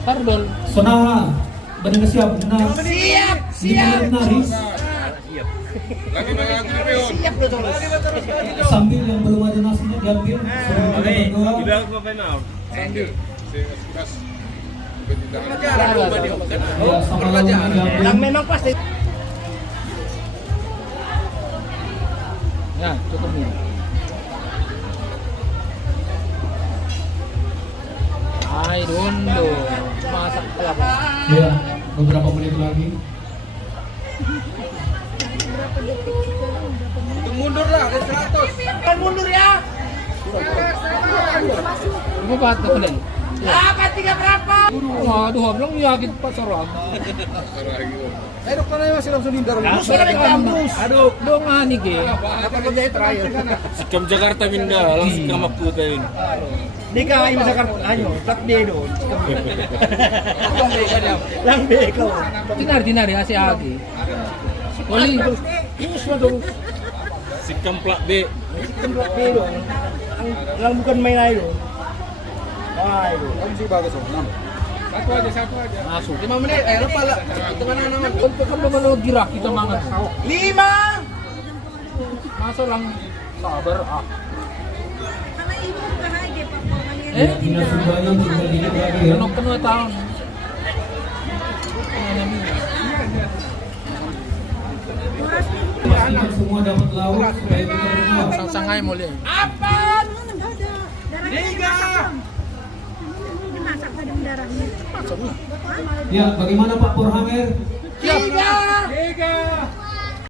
Pardol. Saudara, benar siap, benar. Siap. Menarik. Siap betul. Sambil yang belum ada nasinya diambil. Sebelum kita berdoa. Ya, sama lawannya diambil. Yang memang pasti. Ya, cukup nih. Hai Dondo, masak kelapa. Ya, beberapa menit lagi. Mundur lah ke 100. Kan mundur ya. Apa bahat na kalian? Apa tiga berapa? Aduh, hablang yakin pa sarap. Eh, dokter na masih langsung hindar. Terus kan kampus. Aduh, dong anig eh. Apa kerja terakhir? Sikam Jakarta minda, langsung sikam Maputo yun. Di ka ay masakar ano, plat B doon. Lang B ko. Dinari si Agi. Wali. Terus mo doon. Sikam plat B. Kan plat B doon. Ang lang bukan main ayo. Ay, Kamu sih bagus, Om. Satu aja. Masuk. 5 menit. Eh, lupa lah. Itu mana naman? Untuk kamu manood girak kita mangat. 5. Masuk lang sabar ah. Ya, Dinas Sumbangan tinggal dikit lagi ya. Kenok 2 tahun. Pastikan semua dapat lauk supaya kita berdoa. Sang-sangay muli. Apa? Dimasak ada darahnya. Ya, bagaimana Pak Porhamer? 3.